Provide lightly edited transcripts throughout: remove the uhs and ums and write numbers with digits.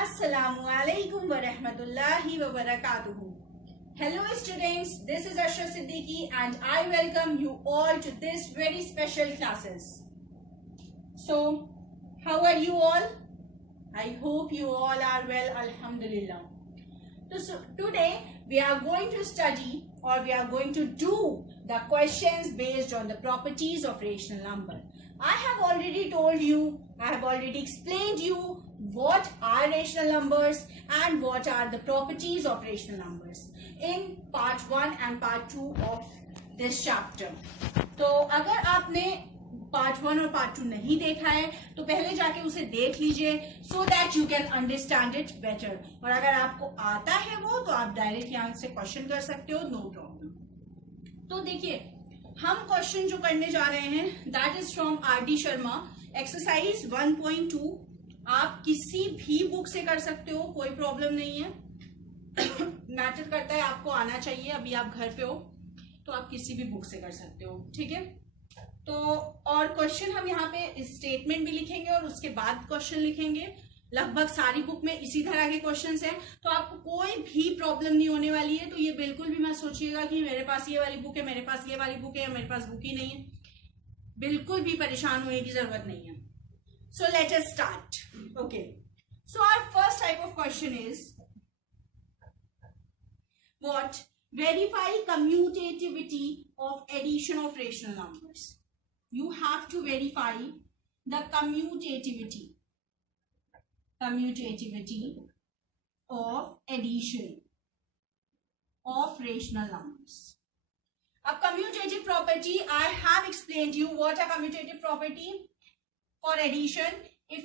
Assalamualaikum warahmatullahi wabarakatuh. Hello students, this is Ashra Siddiqui and I welcome you all to this very special classes. So, how are you all? I hope you all are well, Alhamdulillah. So today we are going to study or we are going to do the questions based on the properties of rational number. I have already told you, I have already explained you what are rational numbers and what are the properties of rational numbers in part 1 and part 2 of this chapter. तो अगर आपने part 1 और part 2 नहीं देखा है तो पहले जाके उसे देख लीजिए so that you can understand it better. और अगर आपको आता है वो तो आप डायरेक्ट यहाँ से क्वेश्चन कर सकते हो, नो प्रॉब्लम. तो देखिए हम क्वेश्चन जो करने जा रहे हैं that is from RD. Sharma, exercise 1.2. आप किसी भी बुक से कर सकते हो, कोई प्रॉब्लम नहीं है. मैटर करता है आपको आना चाहिए. अभी आप घर पे हो तो आप किसी भी बुक से कर सकते हो, ठीक है. तो और क्वेश्चन हम यहाँ पे स्टेटमेंट भी लिखेंगे और उसके बाद क्वेश्चन लिखेंगे. लगभग सारी बुक में इसी तरह के क्वेश्चंस हैं, तो आपको कोई भी प्रॉब्लम नहीं होने वाली है. तो ये बिल्कुल भी मत सोचिएगा कि मेरे पास ये वाली बुक है, मेरे पास ये वाली बुक है या मेरे पास बुक ही नहीं है. बिल्कुल भी परेशान होने की जरूरत नहीं है. So let us start. Okay, so our first type of question is what? Verify commutativity of addition of rational numbers. You have to verify the commutativity of addition of rational numbers. A commutative property, I have explained you what a commutative property for addition. If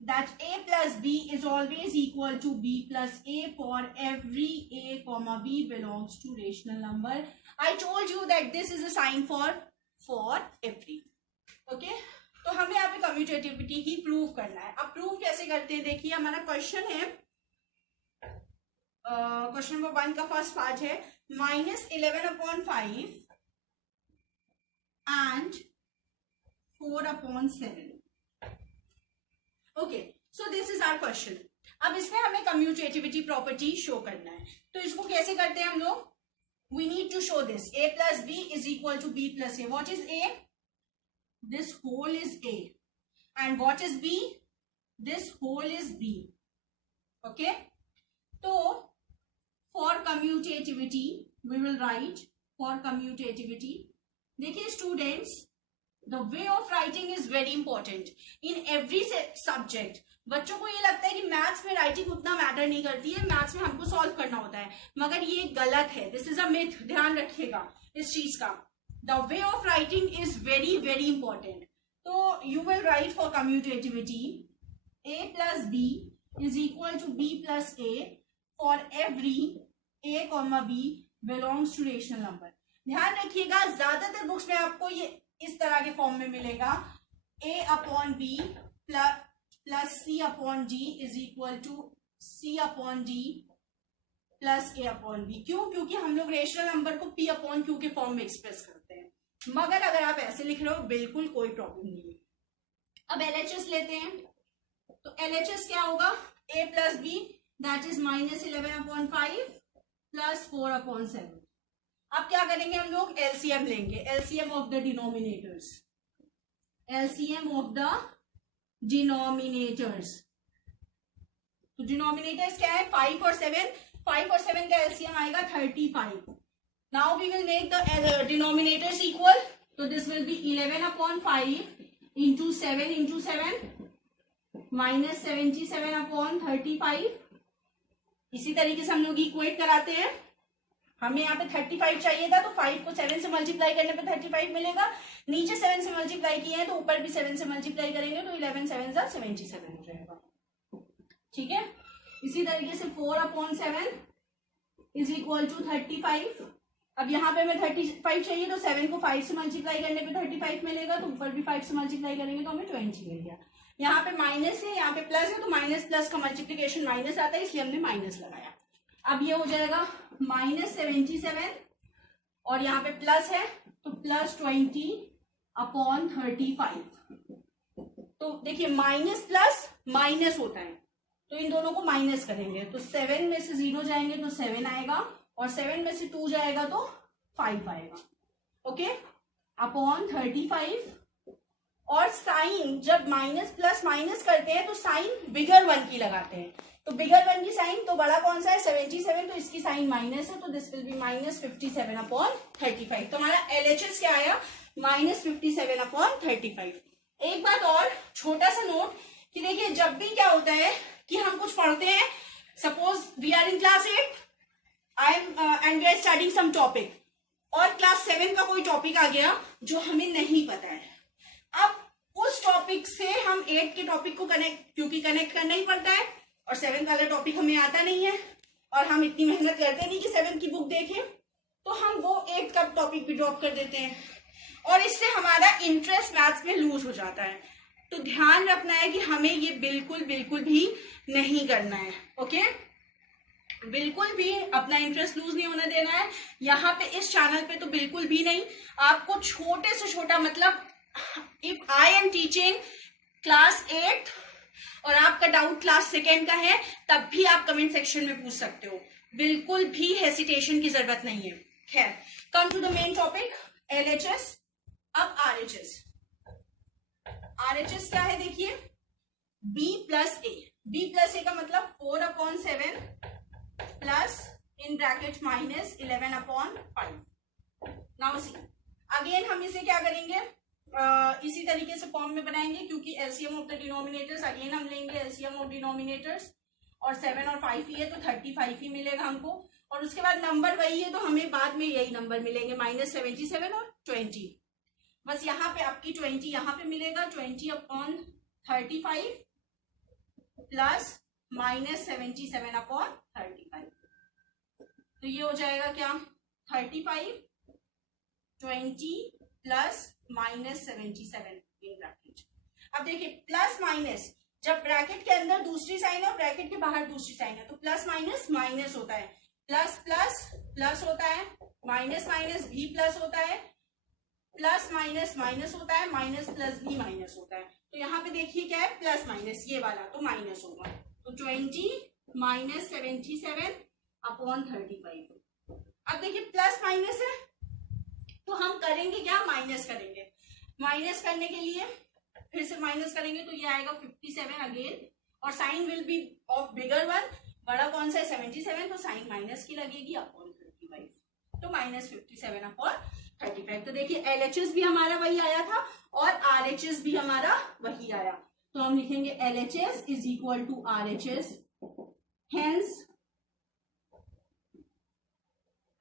that a plus b is always equal to b plus a for every a comma b belongs to rational number. I told you that this is a sign for every. Okay, तो हमें यहाँ पे commutativity ही prove करना है. अब prove कैसे करते हैं? देखिए हमारा क्वेश्चन है, क्वेश्चन नंबर 1 का फर्स्ट पार्ट है -11/5 and 4/7. Okay, so this is our question. अब इसमें हमें कम्यूटेटिविटी प्रॉपर्टी शो करना है. तो इसको कैसे करते हैं हम लोग? We need to show this. A plus B is equal to B plus A. What is A? This whole is A. And what is B? This whole is B. Okay? So, for commutativity, we will write for commutativity. देखिए students, the way of writing is very important in every subject. बच्चों को ये लगता है कि maths में writing उतना matter नहीं करती है, मैथ्स में हमको सॉल्व करना होता है, मगर ये गलत है. This is a myth. ध्यान रखिएगा इस चीज का. The way of writing is very very important. तो you will write for commutativity a plus B is equal to b plus a for every a comma b belongs to rational number. ध्यान रखिएगा ज्यादातर books में आपको ये इस तरह के फॉर्म में मिलेगा. a upon b plus c upon d is equal to c upon d plus a upon b. क्यों? क्योंकि हम लोग रेशनल नंबर को p अपॉन q के फॉर्म में एक्सप्रेस करते हैं. मगर अगर आप ऐसे लिख रहे हो बिल्कुल कोई प्रॉब्लम नहीं है. अब LHS लेते हैं. तो LHS क्या होगा? a plus b that is -11/5 plus 4/7. अब क्या करेंगे हम लोग? LCM लेंगे. LCM of the denominators. LCM of the denominators. तो डिनोमिनेटर्स क्या है? 5 और 7. 5 और 7 का एलसीएम आएगा 35. Now we will make the denominators equal. तो this will be 11/5 into 7 into 7 -77/35. इसी तरीके से हम लोग इक्वेट कराते हैं. हमें यहाँ पे 35 चाहिए था, तो 5 को 7 से मल्टीप्लाई करने पे 35 मिलेगा. नीचे 7 से मल्टीप्लाई किए हैं तो ऊपर भी 7 से मल्टीप्लाई करेंगे तो 11 7 77 हो जाएगा. ठीक है. इसी तरीके से 4/7 इज इक्वल टू 35. अब यहाँ पे हमें 35 चाहिए तो 7 को 5 से मल्टीप्लाई करने पे 35 मिलेगा, तो ऊपर भी 5 से मल्टीप्लाई करेंगे तो हमें 20 मिल गया. यहाँ पे माइनस है, यहाँ पे प्लस है, तो माइनस प्लस का मल्टीप्लीकेशन माइनस आता है, इसलिए हमने माइनस लगाया. अब ये हो जाएगा -77 और यहाँ पे प्लस है तो +20/35. तो देखिए माइनस प्लस माइनस होता है, तो इन दोनों को माइनस करेंगे तो 7 में से 0 जाएंगे तो 7 आएगा, और 7 में से 2 जाएगा तो 5 आएगा। Okay, upon 35। और साइन जब माइनस प्लस माइनस करते हैं तो साइन बिगर वन की लगाते हैं, तो बिगर वन की साइन तो बड़ा कौन सा है 77, तो इसकी साइन माइनस है, तो this will B minus 57 upon 35। तो हमारा LHS क्या आया माइनस 57 अपॉन 35। एक बात और छोटा सा नोट कि देखिए जब भी क्या होता है कि हम कुछ पढ़ते हैं, suppose we are in class 8 I am and we are starting some topic, और क्लास 7 का कोई टॉपिक आ गया जो हमें नहीं पता है, अब उस टॉपिक से हम 8 के टॉपिक को क्योंकि कनेक्ट करना ही पड़ता है, और 7 वाला टॉपिक हमें आता नहीं है, और हम इतनी मेहनत करते नहीं कि 7 की बुक देखें, तो हम वो 8 का टॉपिक भी ड्रॉप कर देते हैं, और इससे हमारा इंटरेस्ट मैथ्स में लूज हो जाता है। तो ध्यान रखना है कि हमें ये बिल्कुल बिल्कुल भी नहीं करना है। ओके, बिल्कुल भी अपना इंटरेस्ट लूज नहीं होने देना है। यहाँ पे इस चैनल पे तो बिल्कुल भी नहीं। आपको छोटे से छोटा मतलब if I am teaching class 8 और आपका डाउट क्लास 2 का है, तब भी आप कमेंट सेक्शन में पूछ सकते हो, बिल्कुल भी हेसिटेशन की जरूरत नहीं है। खैर, come to the main topic LHS। अब RHS क्या है देखिए, B प्लस ए का मतलब 4/7 plus in bracket minus 11/5। Now see again हम इसे क्या करेंगे, इसी तरीके से फॉर्म में बनाएंगे, क्योंकि LCM of the denominators again हम लेंगे एलसीएम ऑफ डिनोमिनेटर्स, और 7 और 5 ही है तो 35 ही मिलेगा हमको, और उसके बाद नंबर वही है तो हमें बाद में यही नंबर मिलेंगे -77 और 20। बस यहाँ पे आपकी 20 यहाँ पे मिलेगा, 20/35 प्लस -77/35। तो ये हो जाएगा क्या 35 20 प्लस -77 इन ब्रैकेट। अब देखिए प्लस माइनस, जब ब्रैकेट के अंदर दूसरी साइन है और ब्रैकेट के बाहर दूसरी साइन है तो प्लस माइनस माइनस होता है, प्लस प्लस प्लस होता है, माइनस माइनस भी प्लस होता है, प्लस माइनस माइनस होता है, माइनस प्लस भी माइनस होता है। तो यहाँ पे देखिए क्या है प्लस माइनस, ये वाला तो माइनस होगा, तो 20 -77/35। अब देखिए प्लस माइनस है तो हम करेंगे क्या, माइनस करेंगे। माइनस करने के लिए फिर से माइनस करेंगे तो ये आएगा 57 अगेन, और sign will be of bigger one, बड़ा कौन सा है 77, तो साइन माइनस की लगेगी अपॉन 35, तो -57/35। तो देखिए LHS भी हमारा वही आया था और RHS भी हमारा वही आया, तो हम लिखेंगे LHS is equal to RHS, hence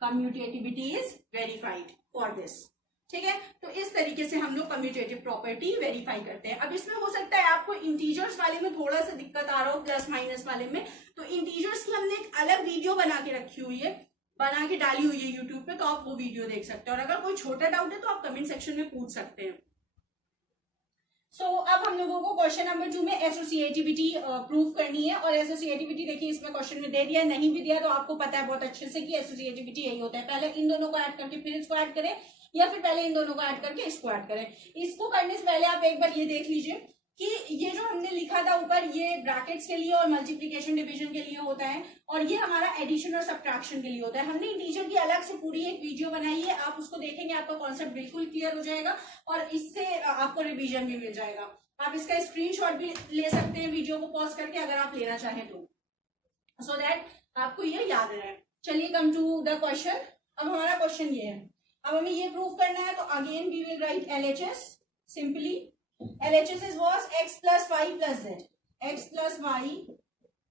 commutativity is verified for this. ठीक है, तो इस तरीके से हम लोग कम्यूटेटिव प्रॉपर्टी वेरीफाई करते हैं। अब इसमें हो सकता है आपको इंटीजर्स वाले में थोड़ा सा दिक्कत आ रहा हो, प्लस माइनस वाले में, तो इंटीजर्स की हमने एक अलग वीडियो बना के रखी हुई है, बना के डाली हुई है यूट्यूब पे, तो आप वो वीडियो देख सकते हैं, और अगर कोई छोटा डाउट है तो आप कमेंट सेक्शन में पूछ सकते हैं। अब हम लोगों को क्वेश्चन नंबर 2 में एसोसिएटिविटी प्रूव करनी है, और एसोसिएटिविटी देखिए इसमें क्वेश्चन में दे दिया, नहीं भी दिया तो आपको पता है बहुत अच्छे से कि एसोसिएटिविटी यही होता है, पहले इन दोनों को ऐड करके फिर इसको ऐड करें, या फिर पहले इन दोनों को ऐड करके इसको ऐड करें। इसको करने से पहले आप एक बार ये देख लीजिए कि ये जो हमने लिखा था ऊपर, ये ब्रैकेट्स के लिए और मल्टीप्लिकेशन डिवीजन के लिए होता है, और ये हमारा एडिशन और सब्ट्रैक्शन के लिए होता है। हमने इंटीजर की अलग से पूरी एक वीडियो बनाई है, आप उसको देखेंगे आपका कॉन्सेप्ट बिल्कुल क्लियर हो जाएगा, और इससे आपको रिवीजन भी मिल जाएगा। आप इसका स्क्रीनशॉट भी ले सकते हैं वीडियो को पॉज करके अगर आप लेना चाहें तो, सो दैट आपको ये याद रहे। चलिए कम टू द क्वेश्चन। अब हमारा क्वेश्चन ये है, अब हमें ये प्रूव करना है, तो again we will write LHS simply. LHS is was x plus y plus z, x plus y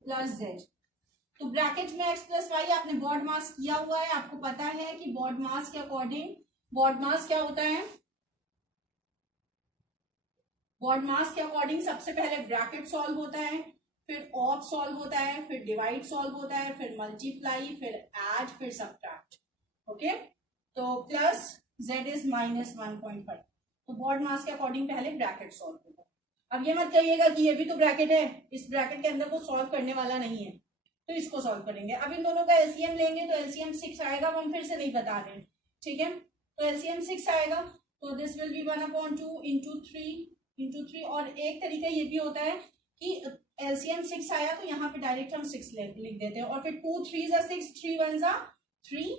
plus z। तो ब्रैकेट में x plus y आपने बॉड मास किया हुआ है, आपको पता है कि बॉड मास के अकॉर्डिंग, बॉड मास क्या होता है, बॉड मास के अकॉर्डिंग सबसे पहले ब्रैकेट सॉल्व होता है, फिर ऑफ सॉल्व होता है, फिर डिवाइड सॉल्व होता है, फिर मल्टीप्लाई, फिर ऐड, फिर सब्ट्रैक्ट। ओके, तो प्लस z इज -1.5, तो बॉड मास के अकॉर्डिंग पहले ब्रैकेट सॉल्व होगा। अब ये मत कहिएगा कि ये भी तो ब्रैकेट है, इस ब्रैकेट के अंदर को सॉल्व करने वाला नहीं है, तो इसको सॉल्व करेंगे। अब इन दोनों का एलसीएम लेंगे तो एलसीएम 6 आएगा, हम फिर से नहीं बता रहे, ठीक है, तो एलसीएम 6 आएगा, तो this will B 1/2 into 3 into 3। और एक तरीका ये भी होता है कि एलसीएम 6 आया तो यहाँ पे डायरेक्ट हम 6 लिख देते हैं, और फिर 2 3 जा 6, 3 1 जा 3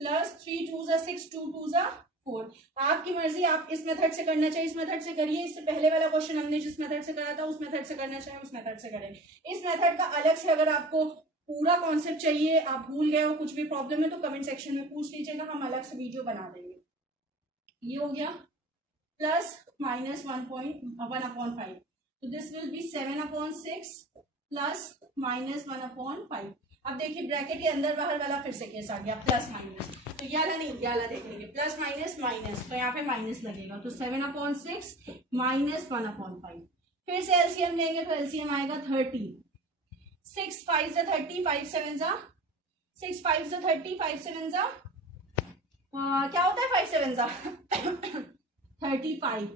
प्लस 3 2 जा 6, 2 2 जा 4। आपकी मर्जी, आप इस मेथड से करना चाहिए इस मेथड से करिए, इससे पहले वाला क्वेश्चन हमने जिस मेथड से करा था उस मेथड से करना चाहिए उस मेथड से करें। इस मेथड का अलग से अगर आपको पूरा कॉन्सेप्ट चाहिए, आप भूल गए हो, कुछ भी प्रॉब्लम है तो कमेंट सेक्शन में पूछ लीजिएगा, हम अलग से वीडियो बना देंगे। ये हो गया प्लस माइनस 1/5, तो this will B 7/6 plus minus 1/5। अब देखिए ब्रैकेट के अंदर बाहर वाला फिर से केस आ गया, प्लस माइनस, तो ये वाला नहीं, ये वाला देख लेंगे, प्लस माइनस माइनस, तो यहाँ पे माइनस लगेगा, तो 7/6 माइनस 1/5। फिर से एलसीएम लेंगे तो एलसीएम आएगा 30, 6 5 जा 30, 5 7 जा 6, 5 जा 30, 5 7 जा क्या होता है 5 7 जा 35,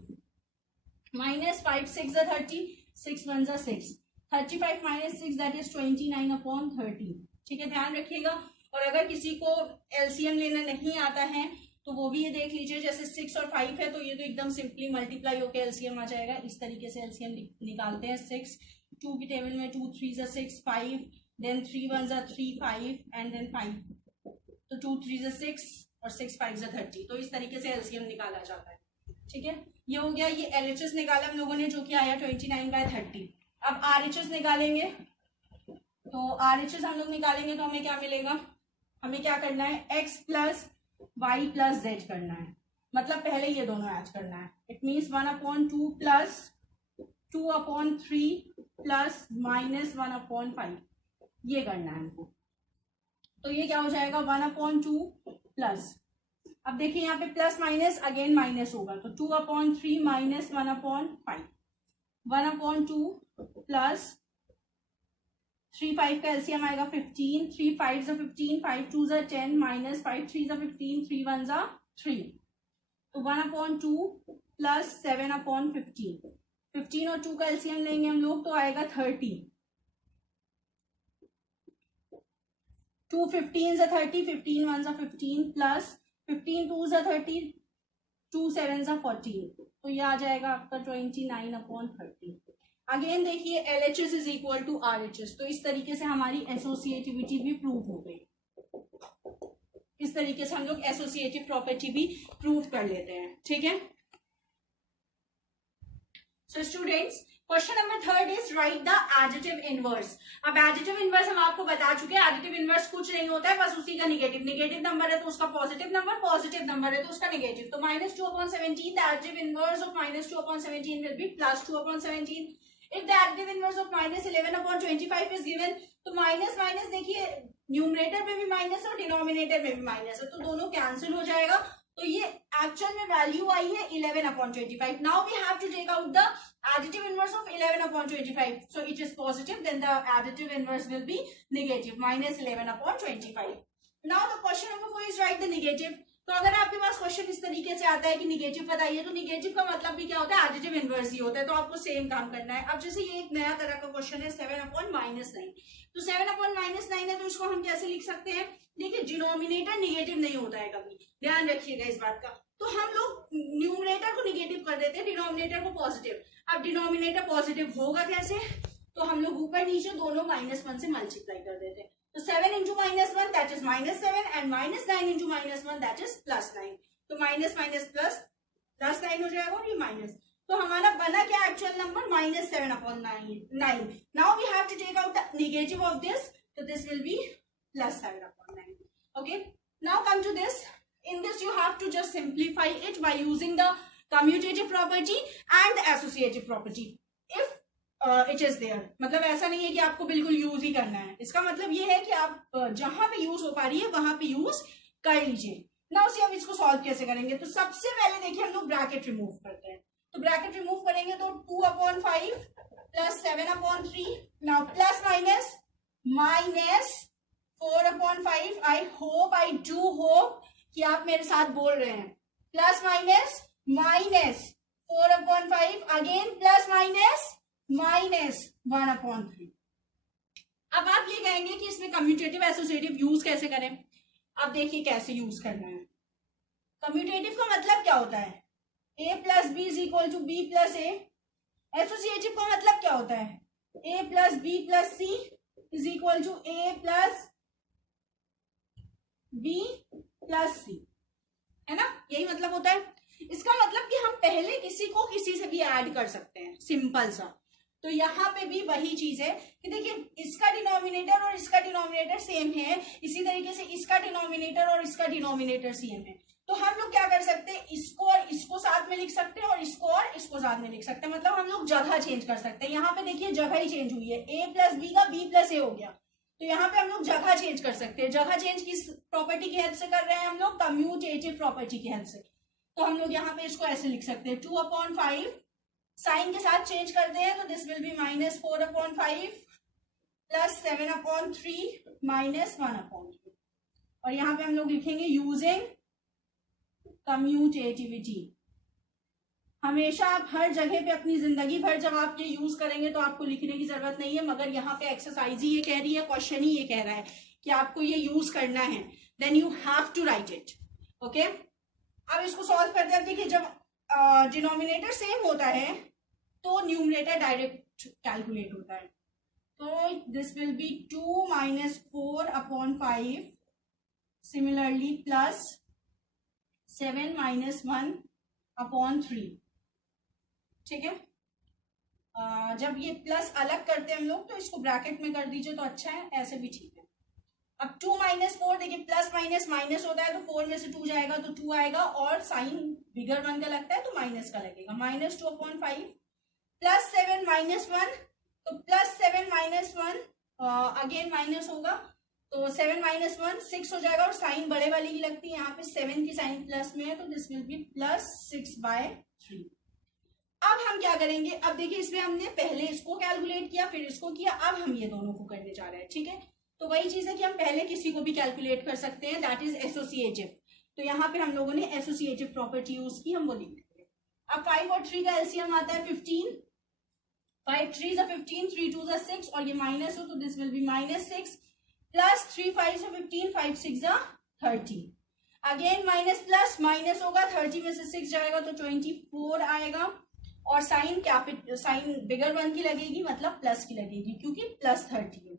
माइनस 5 6 जा 30, 6 1 जा 6, 35 माइनस 6 दैट इज 29/30। ठीक है, ध्यान रखिएगा। और अगर किसी को एलसीएम लेना नहीं आता है तो वो भी ये देख लीजिए, जैसे 6 और 5 है तो ये तो एकदम सिंपली मल्टीप्लाई होकर एलसीएम आ जाएगा, इस तरीके से एलसीएम निकालते हैं। 6 2 की टेबल में 2 3 जा 6 5, देन 3 1 जा 3 5 एंड देन 5, तो 2 3 जा 6 और 6 5 जा 30, तो इस तरीके से एलसीएम निकाला जाता है। ठीक है, ये हो गया। ये एलएचएस निकाला हम लोगों ने जो कि आया 29/30। अब आरएचएस निकालेंगे, तो आरएचएस हम लोग निकालेंगे तो हमें क्या मिलेगा, हमें क्या करना है, x plus y plus z करना है, मतलब पहले ये दोनों ऐड करना है। It means 1/2 plus 2/3 plus minus 1/5, ये करना है हमको। तो ये क्या हो जाएगा 1/2 प्लस, अब देखिए यहाँ पे प्लस माइनस अगेन माइनस होगा, तो 2/3 माइनस 1/5, 1/2 प्लस 3 5 का एलसीएम आएगा 15, 3 5 जा 15, 5 2 जा 10, माइनस 5 3 जा 15, 3 1 जा 3, तो 1/2 प्लस 7/15, 15 और 2 का एलसीएम लेंगे हम लोग तो आएगा 30, 2 15 जा 30, 15 1 जा 15 प्लस 15 2 जा 30, 2 7 जा 14, तो ये आ जाएगा आपका 29/30। अगेन देखिए LHS is equal to RHS, तो इस तरीके से हमारी एसोसिएटिविटी भी प्रूव हो गई। इस तरीके से हम लोग एसोसिएटिव प्रॉपर्टी भी प्रूव कर लेते हैं। ठीक है, so students question number 3 is right the additive inverse. अब एडिटिव इनवर्स हम आपको बता चुके हैं, एडिटिव इनवर्स कुछ नहीं होता है, बस उसी का निगेटिव, निगेटिव नंबर है तो उसका पॉजिटिव नंबर, पॉजिटिव नंबर है तो उसका निगेटिव। तो -2/17 the additive inverse of -2/17 will be +2/17। If the additive inverse of -11/25 is given, तो माइनस माइनस देखिए न्यूमरेटर में भी माइनस है और डिनोमिनेटर में भी माइनस है, तो दोनों कैंसिल हो जाएगा, तो ये एक्चुअल में वैल्यू आई है 11/25। Now we have to take out the additive inverse of 11/25, so it is positive, then the additive inverse will be negative, -11/25. Now the question number 4 is write the negative। तो अगर आपके पास question इस तरीके से आता है कि निगेटिव बताइए, तो निगेटिव का मतलब भी क्या होता है, एडिटिव इनवर्स ही होता है, तो आपको सेम काम करना है। अब जैसे ये एक नया तरह का क्वेश्चन है 7/-9, तो 7/-9 है तो इसको हम कैसे लिख सकते हैं, देखिए डिनोमिनेटर निगेटिव नहीं होता है कभी, ध्यान रखिएगा इस बात का। तो हम लोग न्यूमरेटर को निगेटिव कर देते हैं, डिनोमिनेटर को पॉजिटिव। अब डिनोमिनेटर पॉजिटिव होगा कैसे, तो हम लोग ऊपर नीचे दोनों -1 से मल्टीप्लाई कर देते हैं, तो 7 into -1 that is -7 and -9 into -1 that is +9, तो माइनस माइनस प्लस +9 हो जाएगा और ये माइनस, तो हमारा बना क्या actual number -7/9। Now we have to take out the negative of this, तो this will be +7/9। Okay, now come to this, in this you have to just simplify it by using the commutative property and the associative property if it is there. मतलब ऐसा नहीं है कि आपको बिल्कुल use ही करना है, इसका मतलब ये है कि आप जहां पे यूज हो पा रही है वहां पे यूज कर लीजिए। ना उसे हम इसको सॉल्व कैसे करेंगे, तो सबसे पहले देखिए हम लोग ब्रैकेट रिमूव करते हैं, तो ब्रैकेट रिमूव करेंगे तो 2/5 plus 7/3, now plus minus -4/5। I do hope कि आप मेरे साथ बोल रहे हैं, plus minus -4/5, again plus minus -1/3। अब आप ये कहेंगे कि इसमें कम्यूटेटिव एसोसिएटिव यूज कैसे करें। अब देखिए कैसे यूज करना है। कम्यूटेटिव का मतलब क्या होता है, a + b = b + a, associative का मतलब क्या होता है? a plus B plus C is equal to a plus B plus C, है ना, यही मतलब होता है। इसका मतलब कि हम पहले किसी को किसी से भी ऐड कर सकते हैं, सिंपल सा। तो यहाँ पे भी वही चीज है कि देखिए इसका डिनोमिनेटर और इसका डिनोमिनेटर सेम है, इसी तरीके से इसका डिनोमिनेटर और इसका डिनोमिनेटर सेम है। तो हम लोग क्या कर सकते हैं, इसको और इसको साथ में लिख सकते हैं और इसको और इसको साथ में लिख सकते हैं, मतलब हम लोग जगह चेंज कर सकते हैं। यहाँ पे देखिए जगह ही चेंज हुई है, a प्लस बी का b प्लस ए हो गया, तो यहाँ पे हम लोग जगह चेंज कर सकते हैं। जगह चेंज किस प्रॉपर्टी की हेल्प से कर रहे हैं हम लोग? कम्यूटेटिव प्रॉपर्टी की हेल्प से। तो हम लोग यहाँ पे इसको ऐसे लिख सकते हैं 2/5, साइन के साथ चेंज करते हैं तो दिस विल बी -4/5 प्लस 7/3 -1/3। और यहाँ पे हम लोग लिखेंगे यूजिंग कम्यूटेटिविटी। हमेशा आप हर जगह पे अपनी जिंदगी भर जब आप ये यूज करेंगे तो आपको लिखने की जरूरत नहीं है, मगर यहाँ पे एक्सरसाइज ही ये कह रही है, क्वेश्चन ही ये कह रहा है कि आपको ये यूज करना है, then you have to write it. Okay, अब इसको सॉल्व करते हैं। देखिए जब डिनोमिनेटर सेम होता है तो न्यूमरेटर डायरेक्ट कैलकुलेट होता है। तो this will B 2 - 4/5, similarly plus 7 - 1/3। ठीक है, जब ये प्लस अलग करते हैं हम लोग तो इसको ब्रैकेट में कर दीजिए तो अच्छा है, ऐसे भी ठीक है। अब 2 - 4, देखिए प्लस माइनस माइनस होता है तो 4 में से 2 जाएगा तो 2 आएगा, और साइन बिगर 1 का लगता है तो माइनस का लगेगा, -2/5 प्लस 7 - 1, तो प्लस 7 - 1 अगेन माइनस होगा तो 7 - 1 6 हो जाएगा, और साइन बड़े वाली की लगती है, यहाँ पे 7 की साइन प्लस में है तो दिस विल बी +6/3। अब हम क्या करेंगे, अब देखिए इसमें हमने पहले इसको कैलकुलेट किया फिर इसको किया, अब हम ये दोनों को करने जा रहे हैं। ठीक है, तो वही चीज है कि हम पहले किसी को भी कैलकुलेट कर सकते हैं, दैट इज एसोसिएटिव। तो यहाँ पे हम लोगों ने एसोसिएटिव प्रॉपर्टी यूज की, हम वो लिख देंगे। अब 5 और 3 का एलसीएम आता है 15, 5 3 = 15, 3 2 = 6, और ये माइनस हो तो this will B -6 plus 3 5 = 15, 5 6 = 30, again minus plus minus होगा, 30 में से 6 जाएगा तो 24 आएगा, और साइन बिगर 1 की लगेगी, मतलब प्लस की लगेगी क्योंकि +30 है,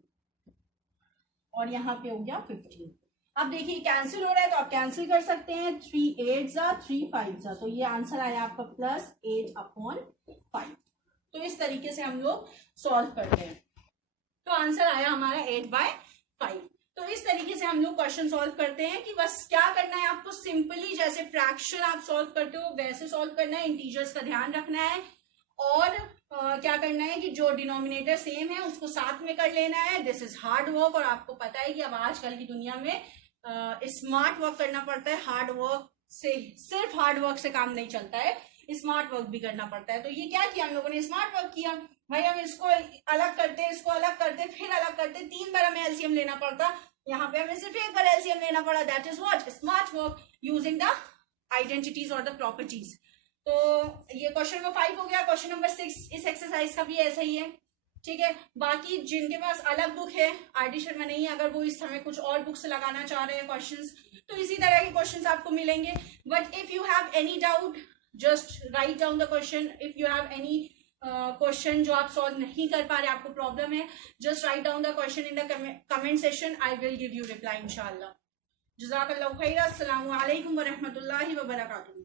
और यहाँ पे हो गया 15। अब देखिए कैंसिल हो रहा है तो आप कैंसिल कर सकते हैं, 3 8 ज़ा 3 5 ज़ा, तो ये आंसर आया आपका +8/5। तो इस तरीके से हम लोग सॉल्व करते हैं, तो आंसर आया हमारा 8/5। तो इस तरीके से हम लोग क्वेश्चन सॉल्व करते हैं कि बस क्या करना है आपको, सिंपली जैसे फ्रैक्शन आप सॉल्व करते हो वैसे सॉल्व करना है, इंटीजर्स का ध्यान रखना है, और क्या करना है कि जो डिनोमिनेटर सेम है उसको साथ में कर लेना है। दिस इज हार्ड वर्क, और आपको पता है कि अब आजकल की दुनिया में स्मार्ट वर्क करना पड़ता है, हार्ड वर्क से सिर्फ हार्ड वर्क से काम नहीं चलता है, स्मार्ट वर्क भी करना पड़ता है। तो ये क्या किया हम लोगों ने, स्मार्ट वर्क किया भाई, हम इसको अलग करते, इसको अलग करते, फिर अलग करते, 3 बार हमें एलसीएम लेना पड़ता, यहाँ पे हमें सिर्फ 1 बार एलसीएम लेना पड़ा, that is what, smart work using the identities और द प्रॉपर्टीज। तो ये क्वेश्चन नंबर 5 हो गया। क्वेश्चन नंबर 6 इस एक्सरसाइज का भी ऐसा ही है। ठीक है, बाकी जिनके पास अलग बुक है आरडी शर्मा नहीं है, अगर वो इस समय कुछ और बुक से लगाना चाह रहे हैं क्वेश्चंस, तो इसी तरह के क्वेश्चंस आपको मिलेंगे। But if you have any doubt just write down the question, if you have any question जो आप सॉल्व नहीं कर पा रहे, आपको प्रॉब्लम है, just write down the question in the comment session, I will give you reply इंशाल्लाह। जज़ाकल्लाहु खैर। अस्सलामु अलैकुम व रहमतुल्लाहि व बरकातुहू।